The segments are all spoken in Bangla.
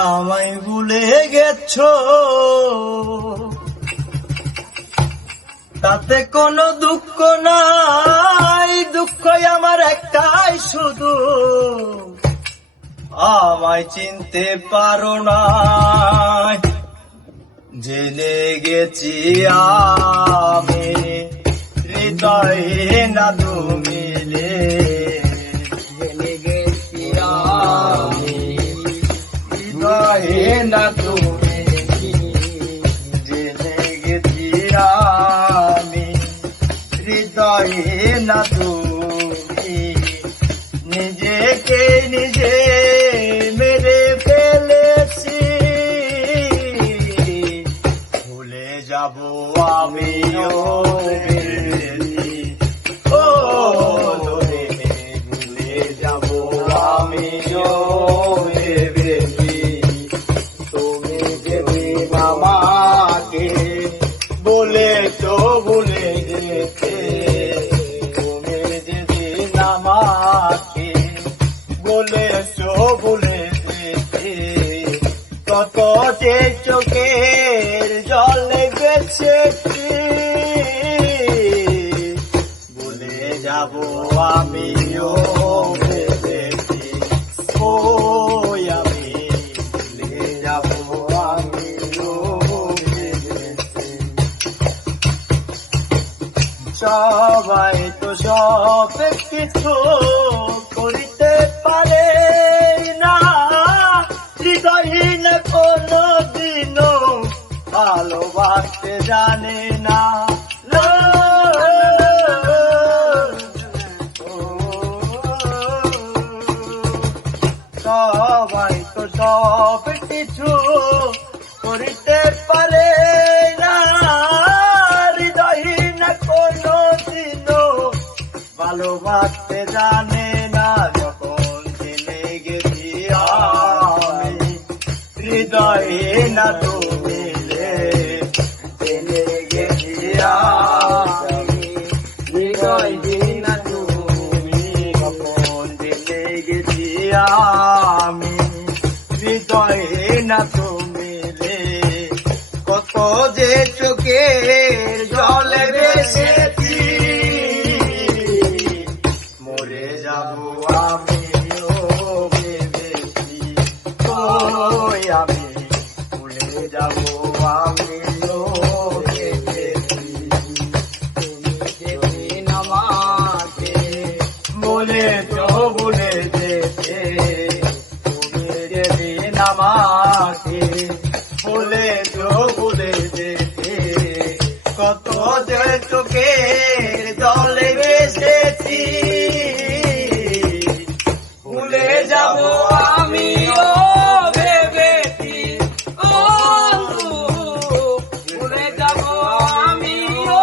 আমায় ভুলে গেছো, তাতে কোনো দুঃখ নাই, দুঃখ আমার একটাই শুধু, আমায় চিনতে পারো না। জেনে গেছি আমি হৃদয়ে না তুমি, জেনে গেছি আমি হৃদয়ে না তুমি, জেনে গেছি আমি হৃদয়ে না তুমি, নিজেকে নিজে মেরে ফেলেছি, ভুলে যাব আমিও ও দূরে, ভুলে যাব আমিও তুমি যেদিন আমাকে বলে তো ভুলে যেতে, তুমি যেদিন আমাকে বলেছো ভুলে যেতে, কত যে চোখের জল গেছেছি, ভুলে যাব আমিও ভেবেছি, ও আমি ভুলে যাব আমিও ভেবেছি। সবাই তো সব কিছু করিতে পারে না, হৃদয়হীন কোনো দিনও ভালোবাসতে জানে না। সবাই তো সব কিছু করিতে পারে না, হৃদয়হীন কোনো দিনও ভালোবাসতে জানে না। যখন জেনে গেছি আমি হৃদয়ে না তুমি, জেনে গেছি আমি হৃদয়ে না তুমি, যখন জেনে গেছি আমি হৃদয়ে না তুমি, কত যে চোখের জলে ভেসেছি, মরে যাব আমিও ভেবেছি, আমি ভুলে যাব আমিও ভেবেছি, তুমি যেদিন আমাকে বলে তো ভুলে যেতে, তুমি যেদিন আমাকে বলে তো ভুলে যেতে, কত যে চোখের জলে ভেসেছি, ভুলে যাব আমিও ভেবেছি, ভুলে যাব আমিও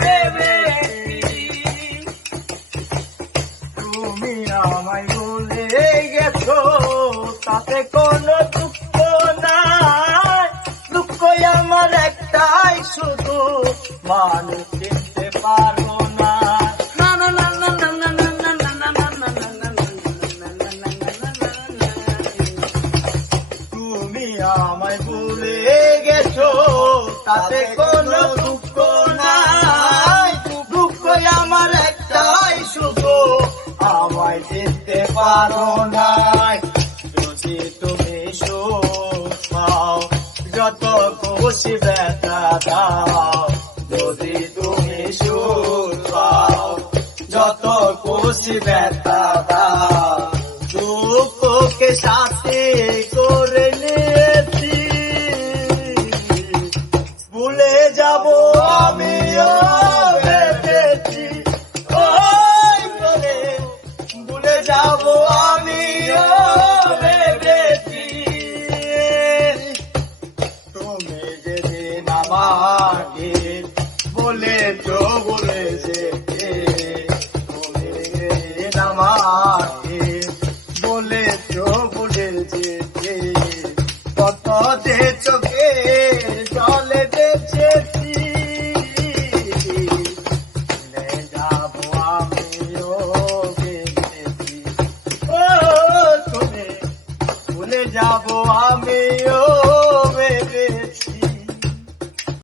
ভেবেছি। তুমি আমায় ভুলে গেছো, তাতে কোনো দুঃখ নাই, দুঃখ আমার একটাই শুধু, মানুষ চিনতে পারো না। তুমি আমায় ভুলে গেছো, তাতে কোনো দুঃখ নাই, দুঃখ আমার একটাই শুধু, আমায় চিনতে পারো না। যদি তুমি সুখ পাও, যত খুশি ব্যথা দাও, যদি তুমি সুখ পাও, যত খুশি ব্যথা